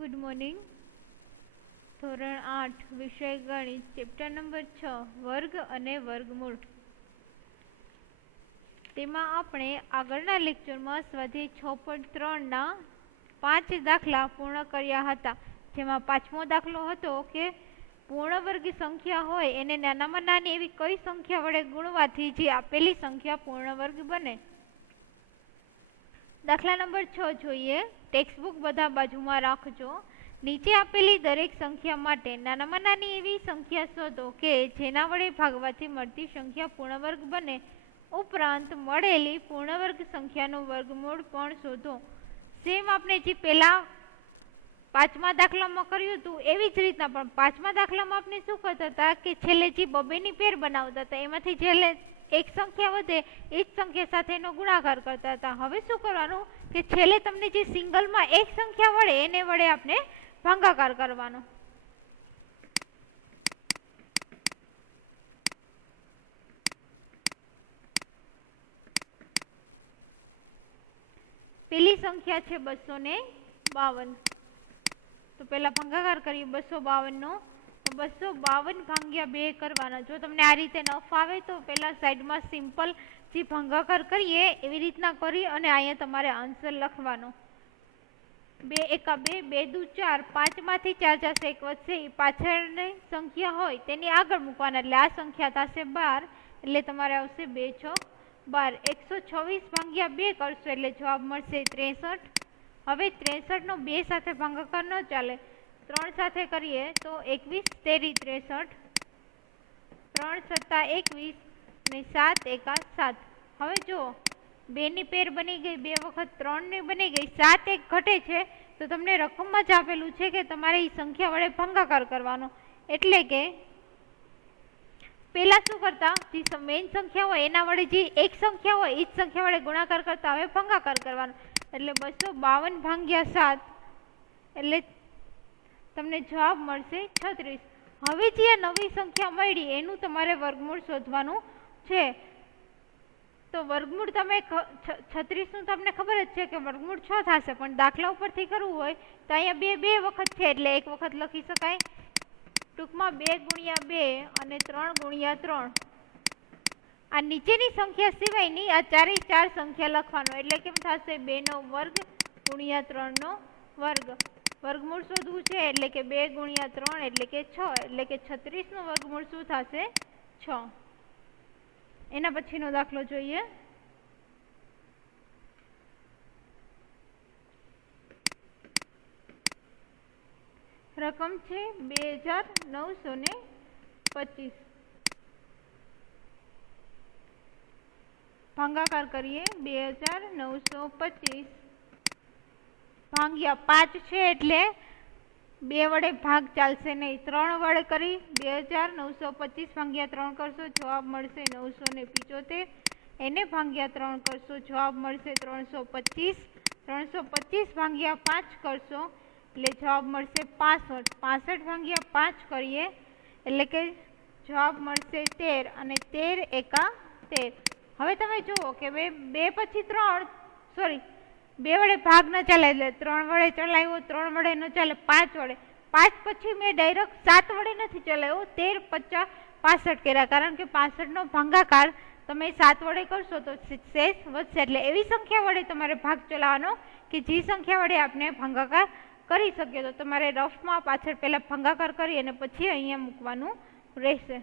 Good morning. ધોરણ 8 વિષય ગણિત, ચેપ્ટર નંબર 6 વર્ગ અને વર્ગમૂળ. તેમાં આપણે આગળના લેક્ચરમાં સ્વાધ્યાય 6.3 ના 5 દાખલા પૂર્ણ કર્યા હતા. જેમાં પાંચમો દાખલો હતો કે પૂર્ણ વર્ગ સંખ્યા હોય એને નાનામાં નાની એવી કઈ સંખ્યા વડે ગુણવાથી જે આપેલી સંખ્યા પૂર્ણ વર્ગ બને. દાખલા નંબર 6 જોઈએ. ટેક્સ્ટબુક બધા બાજુમાં રાખજો. નીચે આપેલી દરેક સંખ્યા માટે નાનામાં નાની એવી સંખ્યા શોધો કે જેના વડે ભાગવાથી મળતી સંખ્યા પૂર્ણ વર્ગ બને. ઉપરાંત મળેલી પૂર્ણ વર્ગ સંખ્યાનું વર્ગમૂળ પણ શોધો. સેમ આપણે જે પહેલા પાંચમા દાખલામાં કર્યું હતું એવી જ રીતના પણ પાંચમા દાખલામાં આપણે શું કરતા હતા કે છેલ્લે જે બબેની પેર બનાવતા હતા એમાંથી છેલ્લે એક સંખ્યા વધે એ જ સંખ્યા સાથે એનો ગુણાકાર કરતા હતા. હવે શું કરવાનું કે છેલ્લે તમને જે સિંગલમાં એક સંખ્યા વડે એને વડે આપણે ભાગાકાર કરવાનો. પેલી સંખ્યા છે 252. તો પેલા ભાગાકાર કરીએ 252 નો. 252 ભાગ્યા 2 કરવાના. જો તમને આ રીતે ન ફાવે તો પેલા સાઈડમાં સિમ્પલ જે ભાગાકાર કરીએ એવી રીતના કરી અને અહીંયા તમારે આન્સર લખવાનો. 2 એકા 2, 2 દુ 4, 5 માંથી 4 જશે, 1 વધશે. એ પાછળની સંખ્યા હોય તેની આગળ મૂકવાના એટલે આ સંખ્યા થશે 12. એટલે તમારે આવશે 2 6 12. 126 ભાગ્યા 2 કરશો એટલે જવાબ મળશે 63. હવે 63 નો 2 સાથે ભાગાકાર ન ચાલે, 3 સાથે કરીએ તો 21 તેરી 63, 3 સત્તા 21 ને 7 એકા 7. હવે જો 2 ની પેર બની ગઈ, 2 વખત 3 ની બની ગઈ, 7 એક ઘટે છે તો તમને રકમમાં જ આપેલું છે કે તમારે એ સંખ્યા વડે ભાગાકાર કરવાનો. એટલે કે પેલા શું કરતા, જે મેઇન સંખ્યા હોય એના વડે જે એક સંખ્યા હોય એ જ સંખ્યા વડે ગુણાકાર કરતા, હવે ભાગાકાર કરવાનો. એટલે 252 ભાગ્યા 7 એટલે તમને જવાબ મળશે 36. હવે જે આ નવી સંખ્યા મળી એનું તમારે વર્ગમૂળ શોધવાનું છે. તો વર્ગમૂળ તમે 36 નું તમને ખબર જ છે કે વર્ગમૂળ 6 થશે, પણ દાખલા ઉપરથી કરવું હોય તો અહીંયા 2 વખત છે એટલે એક વખત લખી શકાય. ટૂંકમાં 2 ગુણ્યા 2 અને 3 ગુણ્યા 3. આ નીચેની સંખ્યા સિવાયની આ ચારેય ચાર સંખ્યા લખવાનો. એટલે કેમ થશે 2 નો વર્ગ ગુણ્યા 3 નો વર્ગ. વર્ગમૂળ શોધવું છે એટલે કે 2 ગુણ્યા 3 એટલે કે 6. એટલે કે 36 નું વર્ગમૂળ શું થશે 6. એના પછીનો દાખલો જોઈએ. રકમ છે 2925. ભાગાકાર કરીએ. 2925 ભાગ્યા 5 છે એટલે 2 વડે ભાગ ચાલશે નહીં, 3 વડે કરી 2925 ભાગ્યા 3 કરશો જવાબ મળશે 975. એને ભાગ્યા 3 કરશો જવાબ મળશે 325. 325 ભાગ્યા 5 કરશો એટલે જવાબ મળશે 65. 65 ભાગ્યા 5 કરીએ એટલે કે જવાબ મળશે 13 અને 13 એકા 13. હવે તમે જુઓ કે 2 પછી 3 સોરી 2 વડે ભાગ ન ચાલે એટલે 3 વડે ચલાવ્યો, 3 વડે ન ચાલે 5 વડે. 5 પછી મેં ડાયરેક્ટ 7 વડે નથી ચલાવ્યો, 13 50 65 કર્યા, કારણ કે 65 નો ભાગાકાર તમે 7 વડે કરશો તો શેષ વધશે. એટલે એવી સંખ્યા વડે તમારે ભાગ ચલાવવાનો કે જે સંખ્યા વડે આપણે ભાગાકાર કરી શકીએ. તો તમારે રફમાં પાછળ પહેલા ભાગાકાર કરી અને પછી અહીંયા મૂકવાનું રહેશે.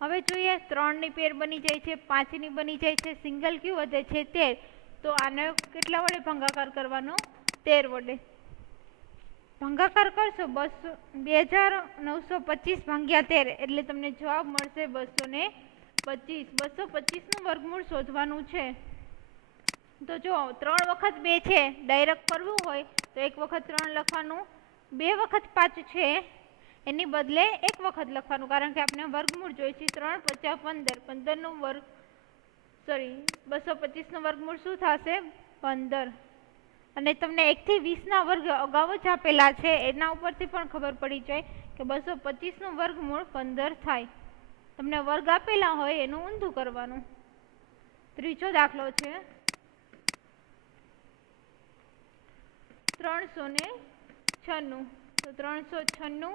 હવે જોઈએ 3 ની પેર બની જાય છે, 5 ની બની જાય છે, સિંગલ ક્યુ વધે છે 13. તો આને કેટલા વડે ભાગાકાર કરવાનો 13 વડે. ભાગાકાર કરશો 2925 ભાગ્યા 13 એટલે તમને જવાબ મળશે 225. 225 નું વર્ગમૂળ શોધવાનું છે. તો જો 3 વખત 2 છે, ડાયરેક્ટ કરવું હોય તો 1 વખત 3 લખવાનું, 2 વખત 5 છે એની બદલે 1 વખત લખવાનું, કારણ કે આપણે વર્ગમૂળ જોઈએ છે. 3 50 15, 15 નું વર્ગ સોરી 225 નું વર્ગમૂળ શું થશે 15. અને તમને 1 થી 20 ના વર્ગ અગાઉ જ આપેલા છે એના ઉપરથી પણ ખબર પડી જાય કે 225 નું વર્ગમૂળ 15 થાય. તમને વર્ગ આપેલા હોય એનું ઊંધું કરવાનું. ત્રીજો દાખલો છે 300 96, તો 396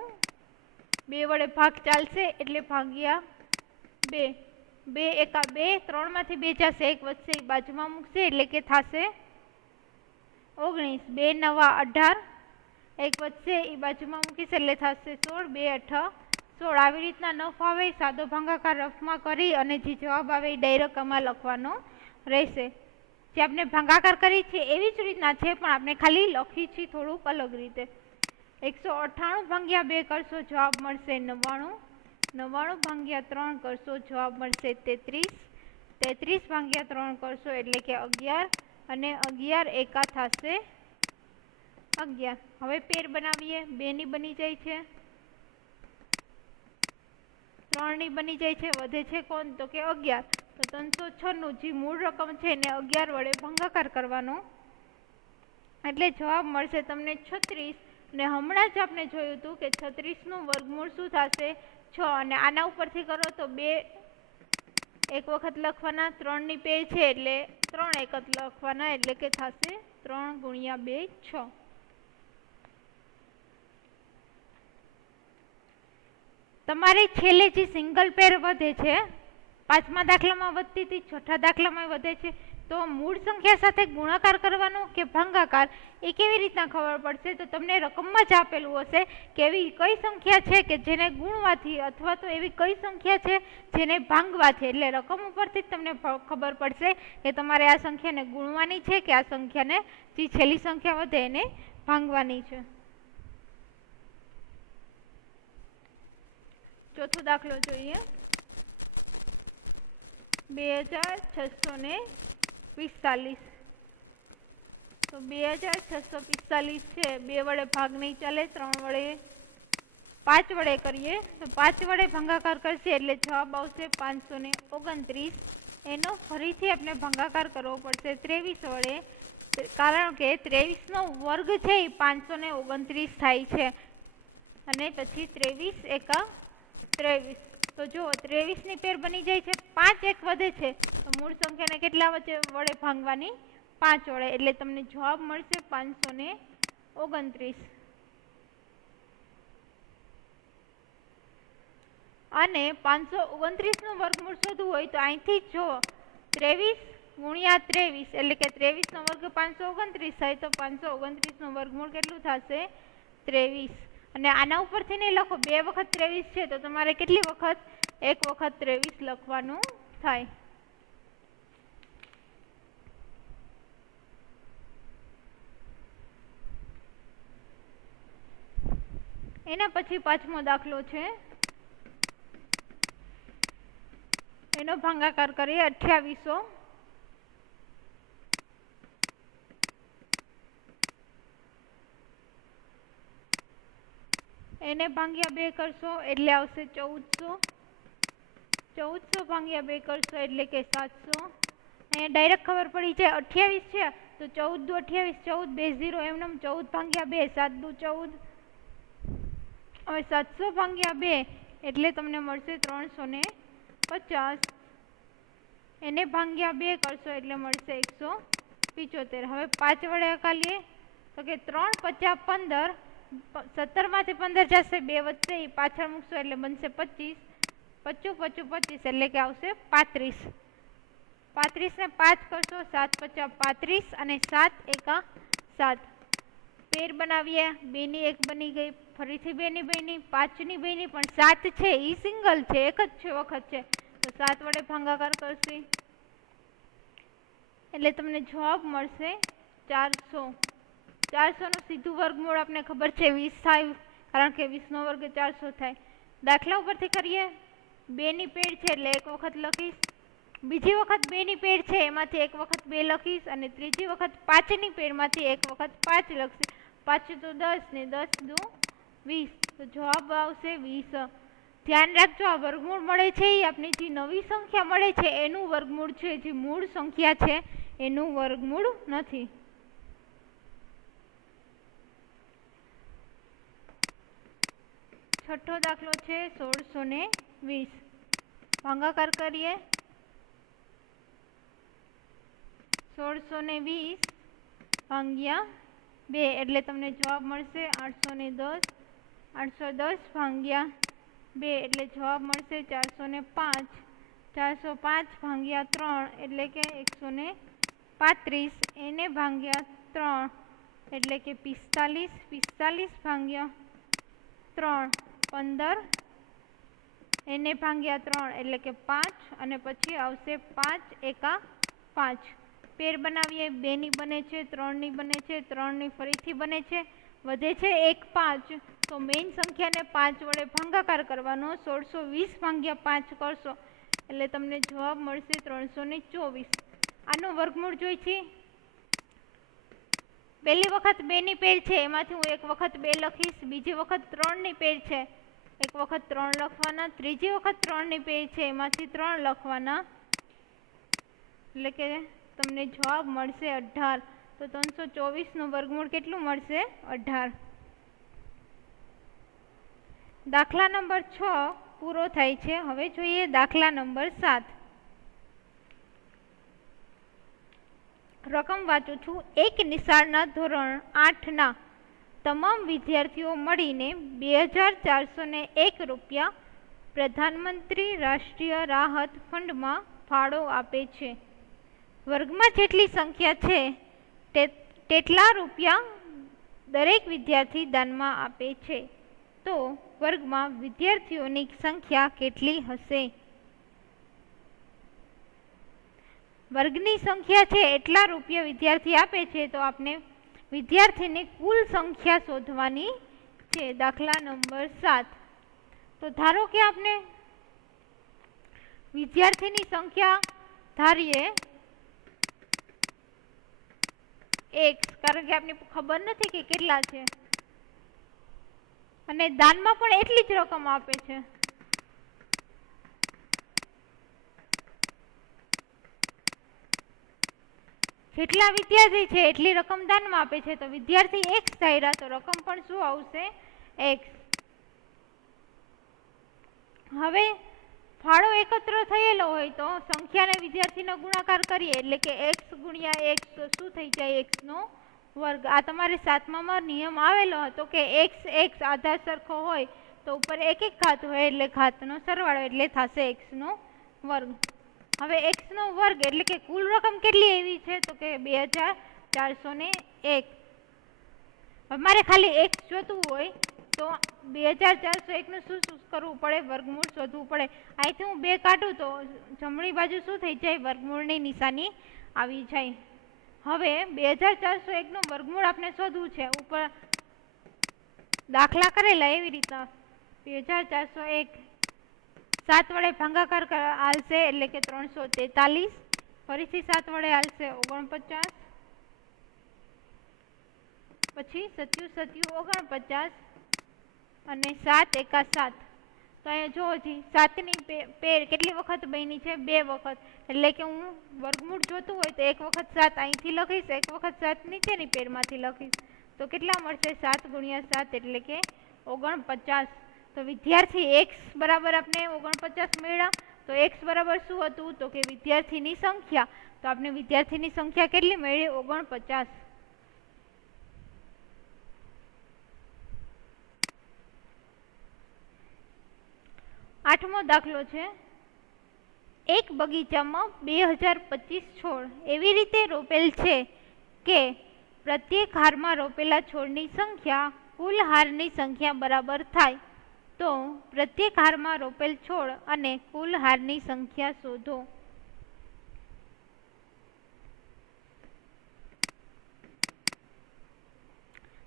2 વડે ભાગ ચાલશે એટલે ભાગ્યા 2, 2 એકા 2, 3 માંથી 2 જશે, 1 વધશે એ બાજુમાં મૂકશે એટલે કે થશે 19, 2 નવા 18, 1 વધશે એ બાજુમાં મૂકીશ એટલે થશે 16, 2 8 16. આવી રીતના ન ફાવે સાદો ભાગાકાર રફમાં કરી અને જે જવાબ આવે એ ડાયરેક્ટ આમાં લખવાનો રહેશે. જે આપણે ભાગાકાર કરી છે એવી જ રીતના છે, પણ આપણે ખાલી લખી છે થોડુંક અલગ રીતે. 198 ભાગ્યા 2 કરશો જવાબ મળશે 99, 99 ભાગ્યા 3 કરશો જવાબ મળશે 33, 33 ભાગ્યા 3 કરશો એટલે કે 11, અને 11 એકા થશે 11. હવે પેર બનાવીએ. 2 ની બની જાય છે, 3 ની બની જાય છે, વધે છે કોણ તો કે 11. તો 396 જે મૂળ રકમ છે એને 11 વડે ભાગાકાર કરવાનો એટલે જવાબ મળશે તમને 36. અને હમણાં જ આપણે જોયું હતું કે 36 નું વર્ગમૂળ શું થશે 6, અને આના ઉપરથી કરો તો 2 એક વખત લખવાના, 3 ની પેર છે એટલે 3 એક જ લખવાના એટલે કે થશે 3 ગુણ્યા 2 6. તમારે છેલ્લે જે સિંગલ પેર વધે છે, 5મા દાખલામાં વધતી હતી, 6થા દાખલામાં વધે છે, તો મૂળ સંખ્યા સાથે ગુણાકાર કરવાનો કે ભાગાકાર એ કેવી રીતના ખબર પડશે? તો તમને રકમમાં જ આપેલું હશે કે એવી કઈ સંખ્યા છે કે જેને ગુણવાથી, અથવા તો એવી કઈ સંખ્યા છે જેને ભાંગવાથી. એટલે રકમ ઉપરથી જ તમને ખબર પડશે કે તમારે આ સંખ્યાને ગુણવાની છે કે આ સંખ્યાને જે છેલ્લી સંખ્યા વધે એને ભાંગવાની છે. ચોથો દાખલો જોઈએ. 2645. તો 2645 છે, 2 વડે ભાગ નહીં ચાલે, 3 વડે 5 વડે કરીએ તો 5 વડે ભાગાકાર કરશે એટલે જવાબ આવશે 529. એનો ફરીથી આપણે ભાગાકાર કરવો પડશે 23 વડે, કારણ કે 23 નો વર્ગ છે એ 529 થાય છે, અને પછી 23 એકા 23. તો જો 23 ની પેર બની જાય છે, 5 એક વધે છે તો મૂળ સંખ્યાને કેટલા વડે ભાંગવાની? 5 વડે, એટલે તમને જવાબ મળશે 529. અને 529 નું વર્ગમૂળ શોધવું હોય તો અહીંથી જો 23 ગુણ્યા 23 એટલે કે 23 નો વર્ગ 529 થાય, તો 529 નું વર્ગમૂળ કેટલું થશે? 23. અને આના ઉપરથી નહીં લખો, 2 વખત 23 છે તો તમારે કેટલી વખત? 1 વખત 23 લખવાનું થાય. એના પછી 5મો દાખલો છે, એનો ભાગાકાર કરીએ 2800. એને ભાગ્યા 2 કરશો એટલે આવશે 1400, 1400 ભાગ્યા 2 કરશો એટલે કે 700. અહીંયા ડાયરેક્ટ ખબર પડી જાય 28 છે તો 14 દુ 28, 14 2 0, એમને 14 ભાગ્યા 2, 7 દુ 14. હવે 700 ભાગ્યા 2 એટલે તમને મળશે 350. એને ભાગ્યા 2 કરશો એટલે મળશે 175. હવે 5 વડે અકાલીએ તો કે 3 50 15, 17 માંથી 15 જશે, 2 વધશે એ પાછળ મૂકશો એટલે બનશે 25, 25 25 25 એટલે કે આવશે 35. 35 ને 5 કરશો 7 50 35, અને 7 એકા 7. પેર બનાવીએ. 2 ની 1 બની ગઈ, ફરીથી 2 ની બની, 5 ની બની, પણ 7 છે એ સિંગલ છે, એક જ વખત છે, તો 7 વડે ભાગાકાર કરશે એટલે તમને જવાબ મળશે 400. 400 નું સીધું વર્ગમૂળ આપણે ખબર છે 20 થાય, કારણ કે 20 નો વર્ગ 400 થાય. દાખલા ઉપરથી કરીએ. 2 ની પેર છે એટલે 1 વખત લખીશ, બીજી વખત 2 ની પેર છે એમાંથી 1 વખત 2 લખીશ, અને ત્રીજી વખત 5 ની પેરમાંથી 1 વખત 5 લખીશ. 5 તો 10 ને 10 દુ 20, તો જવાબ આવશે 20. ધ્યાન રાખજો, આ વર્ગમૂળ મળે છે એ આપણી જે નવી સંખ્યા મળે છે એનું વર્ગમૂળ છે, જે મૂળ સંખ્યા છે એનું વર્ગમૂળ નથી. છઠ્ઠો દાખલો છે 1620. ભાગાકાર કરીએ. 1620 ભાગ્યા 2 એટલે તમને જવાબ મળશે 810. 810 ભાગ્યા 2 એટલે જવાબ મળશે 405. 405 ભાગ્યા 3 એટલે કે 135. એને ભાગ્યા 3 એટલે કે 45. 45 ભાગ્યા 3 15. એને ભાગ્યા 3 એટલે કે 5 અને પછી આવશે 5 એકા 5. પેર બનાવીએ 2 ની બને છે, 3 ની બને છે, 3 ની ફરીથી બને છે, વધે છે 1 5. તો મેઇન સંખ્યાને 5 વડે ભાગાકાર કરવાનો. 1620 ભાગ્યા 5 કરશો એટલે તમને જવાબ મળશે 324. આનું વર્ગમૂળ જોઈ છે. પહેલી વખત 2 ની પેર છે એમાંથી હું એક વખત 2 લખીશ, બીજી વખત 3 ની પેર છે એક વખત 3 લખવાના, ત્રીજી વખત 3 ની પેર છે એમાંથી 3 લખવાના એટલે કે તમને જવાબ મળશે 18. તો 324 નું વર્ગમૂળ કેટલું મળશે? 18. દાખલા નંબર 6 પૂરો થાય છે. હવે જોઈએ દાખલા નંબર 7. રકમ વાંચું છું. એક નિશાળના ધોરણ 8ના તમામ વિદ્યાર્થીઓ મળીને 2401 રૂપિયા પ્રધાનમંત્રી રાષ્ટ્રીય રાહત ફંડમાં ફાળો આપે છે. વર્ગમાં જેટલી સંખ્યા છે તેટલા રૂપિયા દરેક વિદ્યાર્થી દાનમાં આપે છે. તો વર્ગમાં વિદ્યાર્થીઓની સંખ્યા કેટલી હશે? વર્ગની સંખ્યા છે એટલા રૂપિયા વિદ્યાર્થી આપે છે તો આપણે વિદ્યાર્થીની કુલ સંખ્યા શોધવાની છે. દાખલા નંબર 7. તો ધારો કે આપણે વિદ્યાર્થીની સંખ્યા ધારીએ x, કારણ કે આપને ખબર નથી કે કેટલા છે અને દાનમાં પણ એટલી જ રકમ આપે છે. જેટલા વિદ્યાર્થી છે એટલી રકમ દાનમાં આપે છે તો વિદ્યાર્થી x ધાર્યા તો રકમ પણ શું આવશે? x. હવે ફાળો એકત્ર થયેલો હોય તો સંખ્યાને વિદ્યાર્થીનો ગુણાકાર કરીએ એટલે કે x ગુણ્યા x તો શું થઈ જાય? x નો વર્ગ. આ તમારે 7મામાં નિયમ આવેલો હતો કે x આધાર સરખો હોય તો ઉપર એક એક ઘાત હોય એટલે ઘાતનો સરવાળો એટલે થશે x નો વર્ગ. હવે x નો વર્ગ એટલે કે કુલ રકમ કેટલી આવી છે તો કે 2401. અમારે ખાલી x જોતું હોય તો 2401 નું શું કરવું પડે? વર્ગમૂળ શોધવું પડે. અહીંથી હું 2 કાઢું તો જમણી બાજુ શું થઈ જાય? વર્ગમૂળની નિશાની આવી જાય. હવે 2401 નું વર્ગમૂળ આપણે શોધવું છે. ઉપર દાખલા કરેલા એવી રીતના 2401 7 વડે ભાગાકાર હાલશે એટલે કે 343. ફરીથી 7 વડે હાલશે 49. પછી 7 49 અને 7 એકા 7. તો અહીંયા જો હજી 7 ની પેર કેટલી વખત બની છે? 2 વખત. એટલે કે હું વર્ગમૂળ જોતું હોય તો એક વખત 7 અહીંથી લખીશ, એક વખત 7 નીચેની પેરમાંથી લખીશ તો કેટલા મળશે? 7 ગુણ્યા 7 એટલે કે 49. તો વિદ્યાર્થી x બરાબર આપણે 49 મળ્યા. તો x બરાબર શું હતું તો કે વિદ્યાર્થીની સંખ્યા. તો આપણે વિદ્યાર્થીની સંખ્યા કેટલી મળી? 49. આઠમો દાખલો છે. એક બગીચામાં 2025 છોડ એવી રીતે રોપેલ છે કે પ્રત્યેક હારમાં રોપેલા છોડની સંખ્યા કુલ હારની સંખ્યા બરાબર થાય. તો પ્રત્યેક હારમાં રોપેલ છોડ અને કુલ હારની સંખ્યા શોધો.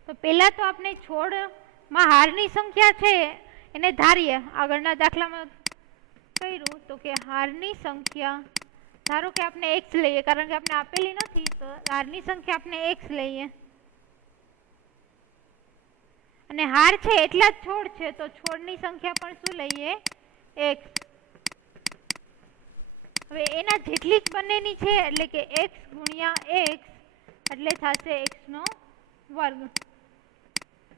તો પહેલા તો આપણે છોડમાં હારની સંખ્યા છે એને ધારીએ. આગળના દાખલામાં કર્યું તો કે હારની સંખ્યા ધારો કે આપણે x લઈએ, કારણ કે આપણે આપેલી નથી તો હારની સંખ્યા આપણે x લઈએ અને હાર છે એટલા જ છોડ છે તો છોડની સંખ્યા પણ શું લઈએ? x. હવે એના જેટલી જ બંનેની છે એટલે કે x ગુણ્યા x એટલે થશે x નો વર્ગ.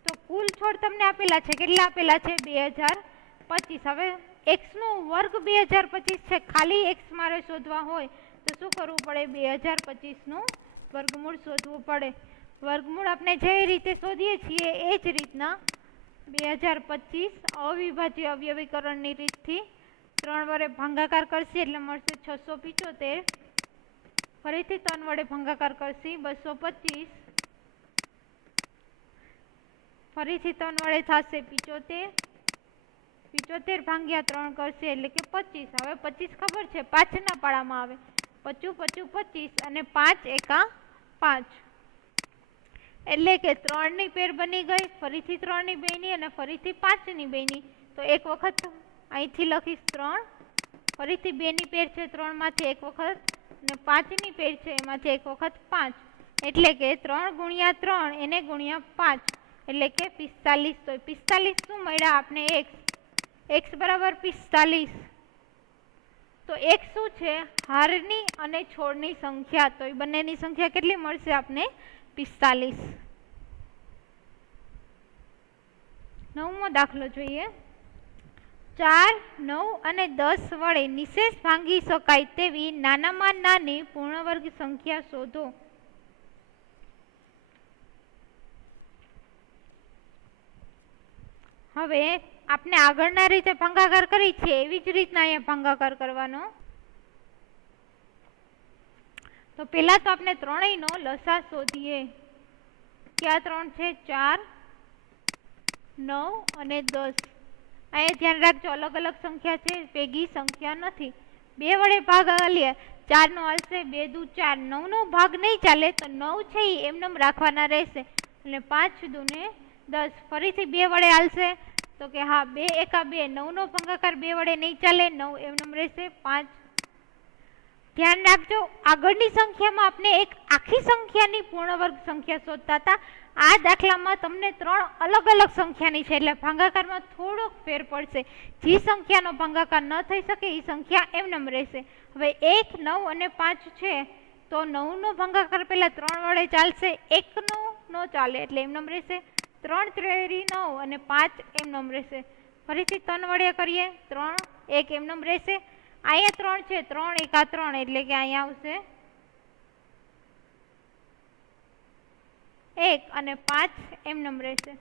તો કુલ છોડ તમને આપેલા છે. કેટલા આપેલા છે? 2025. હવે x નો વર્ગ 2025 છે. ખાલી x મારે શોધવા હોય તો શું કરવું પડે? 2025 નું વર્ગમૂળ શોધવું પડે. વર્ગમૂળ આપણે જે રીતે શોધીએ છીએ એ જ રીતના 2025 અવિભાજ્ય અવયવીકરણની રીતથી 3 વડે ભાગાકાર કરશે એટલે મળશે 675. ફરીથી 3 વડે ભાગાકાર કરશી 225. ફરીથી 3 વડે થશે 75. 75 ભાગ્યા 3 કરશે એટલે કે 25. હવે 25 ખબર છે, પાછના પાડામાં આવે. 25 25 25 અને 5 એકા 5 એટલે કે 3 ની પેર બની ગઈ, ફરીથી 3 ની બની અને ફરીથી 5 ની બની. તો એક વખત અહીંથી લખીશ 3, ફરીથી 2 ની પેર છે 3 માંથી એક વખત અને 5 ની પેર છે એમાંથી એક વખત 5 એટલે કે 3 ગુણ્યા 3 એને ગુણ્યા 5 એટલે કે 45. તો 45 શું મળ્યા આપણે? x બરાબર 45. તો x શું છે? હારની અને છોડની સંખ્યા. તો એ બંનેની સંખ્યા કેટલી મળશે આપને? 45. 9મો દાખલો જોઈએ. 4, 9 અને 10 વડે નિશેષ ભાંગી શકાય તેવી નાનામાં નાની પૂર્ણવર્ગ સંખ્યા શોધો. હવે આપણે આગળના રીતે ભાગાકાર કરી છે એવી જ રીતના અહીંયા ભાગાકાર કરવાનો. તો પહેલા તો આપણે ત્રણેયનો લસા શોધીએ. ક્યાં 3 છે? 4, 9 અને 10. અહીંયા ધ્યાન રાખજો, અલગ અલગ સંખ્યા છે, ભેગી સંખ્યા નથી. 2 વડે ભાગ લે, 4 નો હાલશે, 2 દુ 4. 9 નો ભાગ નહીં ચાલે તો 9 છે એ એમનેમ રાખવાના રહેશે એટલે 5 દુ ને 10. ફરીથી 2 વડે હાલશે તો કે હા 2 એકા 2. 9 નો ભાગાકાર 2 વડે નહીં ચાલે, 9 એમનેમ રહેશે 5. ધ્યાન રાખજો, આગળની સંખ્યામાં આપણે એક આખી સંખ્યાની પૂર્ણવર્ગ સંખ્યા શોધતા હતા. આ દાખલામાં તમને 3 અલગ અલગ સંખ્યાની છે એટલે ભાગાકારમાં થોડોક ફેર પડશે. જે સંખ્યાનો ભાગાકાર ન થઈ શકે એ સંખ્યા એમનેમ રહેશે. હવે 1, 9 અને 5 છે તો 9 નો ભાગાકાર પહેલા 3 વડે ચાલશે, 1 નો ન ચાલે એટલે એમનેમ રહેશે. 3 3 9 અને 5 એમનેમ રહેશે. ફરીથી 3 વડે કરીએ, 3 1 એમનેમ રહેશે. અહીંયા 3 છે, 3 એકા 3 એટલે કે અહીંયા આવશે 1 અને 5 એમનેમ રહેશે.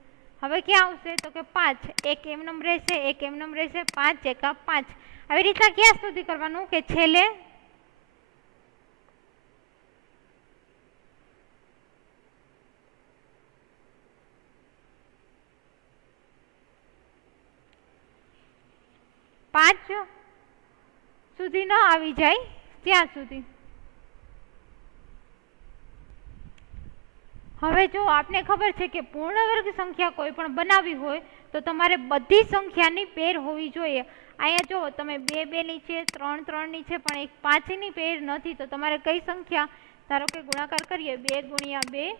હવે ક્યાં આવશે તો કે 5, 1 એમનેમ રહેશે, 1 એમનેમ રહેશે, 5 એકા 5. આવી રીતના ક્યાં સુધી કરવાનું કે છેલ્લે પાંચ સુધી ન આવી જાય ત્યાં સુધી. હવે જો આપને ખબર છે કે પૂર્ણવર્ગ સંખ્યા કોઈ પણ બનાવવી હોય તો તમારે બધી સંખ્યાની પેર હોવી જોઈએ. અહીંયા જો તમે 2 2 ની છે, 3 3 ની છે પણ એક 5 ની પેર નથી તો તમારે કઈ સંખ્યા, ધારો કે ગુણાકાર કરીએ 2 ગુણ્યા 2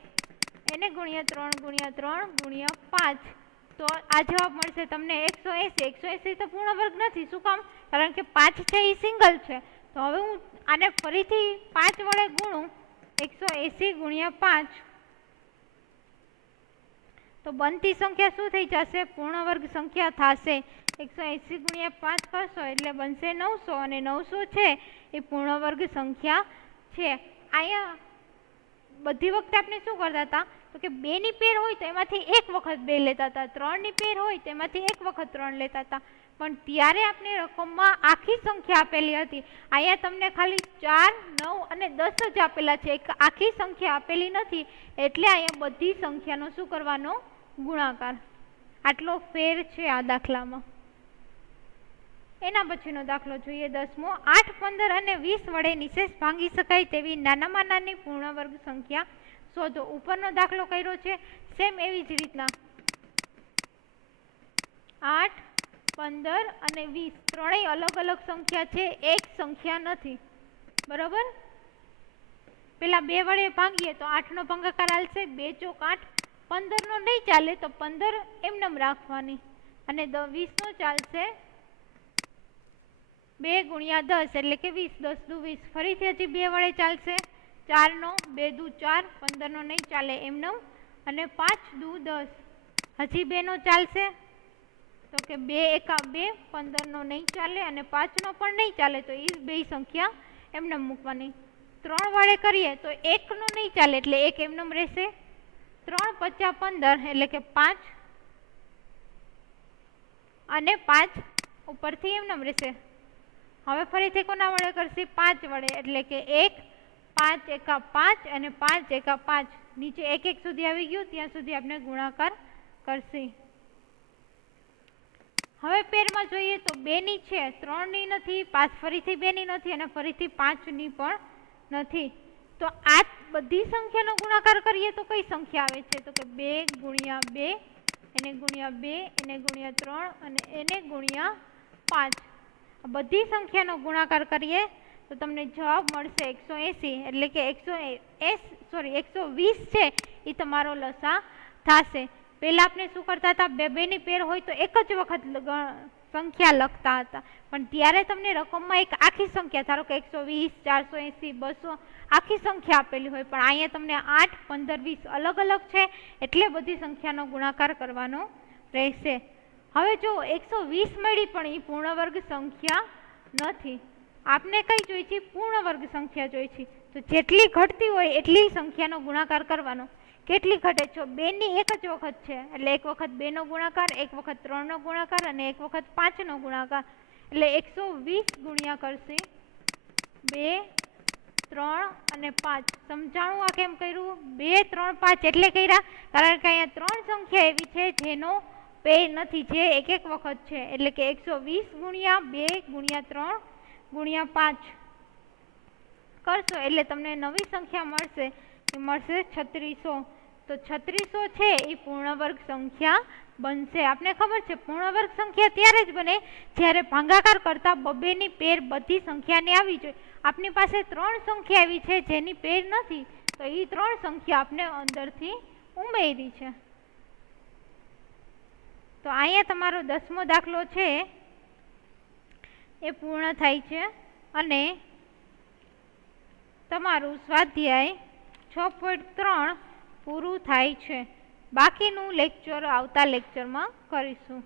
એને ગુણ્યા 3 ગુણ્યા 3 ગુણ્યા 5 તો આ જવાબ મળશે તમને 180. 180 તો પૂર્ણવર્ગ નથી. શું કામ? કારણ કે 5 છે એ સિંગલ છે. તો હવે હું આને ફરીથી 5 વડે ગુણું, 180 ગુણ્યા 5 તો બનતી સંખ્યા શું થઈ જશે? પૂર્ણવર્ગ સંખ્યા થશે. 180 ગુણ્યા 5 કરશો એટલે બનશે 900 અને 900 છે એ પૂર્ણવર્ગ સંખ્યા છે. અહીંયા બધી વખતે આપણે શું કરતા હતા તો કે 2 ની પેર હોય તો એમાંથી એક વખત 2 લેતા હતા, 3 ની પેર હોય તો એમાંથી એક વખત 3 લેતા હતા. પણ ત્યારે આપણે રકમમાં આખી સંખ્યા આપેલી હતી. અહીંયા તમને ખાલી 4, 9 અને 10 જ આપેલા છે, એક આખી સંખ્યા આપેલી નથી એટલે અહીંયા બધી સંખ્યાનો શું કરવાનો? ગુણાકાર. આટલો ફેર છે આ દાખલામાં. એના પછીનો દાખલો જોઈએ 10મો. 8, 15 અને 20 વડે નિશેષ ભાંગી શકાય તેવી નાનામાં નાની પૂર્ણવર્ગ સંખ્યા શોધો. ઉપરનો દાખલો કર્યો છે સેમ એવી જ રીતના 8, 15 અને 20 ત્રણેય અલગ અલગ સંખ્યા છે, એક સંખ્યા નથી. બરોબર? પેલા 2 વડે ભાંગીએ તો 8 નો ભાગાકાર હાલશે, 2 ચોક 8. 15 નો નહીં ચાલે તો 15 એમનેમ રાખવાની અને 20 નો ચાલશે, 2 ગુણ્યા 10 એટલે કે 20, 10 દુ 20. ફરીથી હજી 2 વડે ચાલશે, 4 નો, 2 દુ 4, 15 નો નહીં ચાલે એમનેમ અને 5 દુ 10. હજી 2 નો ચાલશે તો કે 2 એકા 2, 15 નો નહીં ચાલે અને 5 નો પણ નહીં ચાલે તો એ બે સંખ્યા એમનેમ મૂકવાની. 3 વડે કરીએ તો 1 નો નહીં ચાલે એટલે 1 એમનેમ રહેશે 3 પચા 15 એટલે કે 5 અને 5 ઉપરથી એમ નંબર રહેશે. હવે ફરીથી કોના વડે કરશી? 5 વડે, એટલે કે 1 5 એકા 5 અને 5 એકા 5. નીચે 1 1 સુધી આવી ગયું, ત્યાં સુધી આપણે ગુણાકાર કરશી. હવે પેરમાં જોઈએ તો 2 ની છે, 3 ની નથી, 5 ફરીથી 2 ની નથી અને ફરીથી 5 ની પણ નથી. તો આ બધી સંખ્યાનો ગુણાકાર કરીએ તો કઈ સંખ્યા આવે છે? તો કે 2 ગુણ્યા 2, એને ગુણ્યા 2, એને ગુણ્યા 3 અને એને ગુણ્યા 5. બધી સંખ્યાનો ગુણાકાર કરીએ તો તમને જવાબ મળશે 180. એટલે કે 120 છે એ તમારો લસા થશે. પહેલા આપણે શું કરતા હતા? બે ની પેર હોય તો એક જ વખત સંખ્યા લખતા હતા, પણ ત્યારે તમને રકમમાં એક આખી સંખ્યા, ધારો કે 120, 480, 200 આખી સંખ્યા આપેલી હોય, પણ અહીંયા તમને 8, 15, 20 અલગ અલગ છે એટલે બધી સંખ્યાનો ગુણાકાર કરવાનો રહેશે. હવે જો 120 મળી પણ એ પૂર્ણ વર્ગ સંખ્યા નથી. આપને કઈ જોઈ છે? પૂર્ણ વર્ગ સંખ્યા જોઈ છે. તો જેટલી ઘટતી હોય એટલી સંખ્યાનો ગુણાકાર કરવાનો. કેટલી ઘટે છે? 2 ની એક જ વખત છે, એટલે એક વખત 2 નો ગુણાકાર, એક વખત 3 નો ગુણાકાર અને એક વખત 5 નો ગુણાકાર. એટલે 120 ગુણ્યા કરશે 2, 3 અને 5. સમજાણું આ કેમ કર્યું? 2, 3, 5 એટલે કર્યા કારણ કે અહીંયા 3 સંખ્યા એવી છે જેનો પેર નથી, જે એક એક વખત છે. એટલે કે 120 ગુણ્યા 2 ગુણ્યા 3 ગુણ્યા 5 કરશો એટલે તમને નવી સંખ્યા મળશે, એ મળશે 3600. તો 3600 છે એ પૂર્ણ વર્ગ સંખ્યા બનશે. આપને ખબર છે પૂર્ણ વર્ગ સંખ્યા ત્યારે જ બને જ્યારે ભાગાકાર કરતા બબેની પેર બધી સંખ્યાને આવી જોઈએ. આપની પાસે 3 સંખ્યા એવી છે જેની પેર નથી, તો એ 3 સંખ્યા આપણે અંદરથી ઉમેરી છે. તો અહીંયા તમારો 10મો દાખલો છે એ પૂર્ણ થાય છે અને તમારું સ્વાધ્યાય 6.3 પૂરું થાય છે. બાકીનું લેક્ચર આવતા લેક્ચરમાં કરીશું.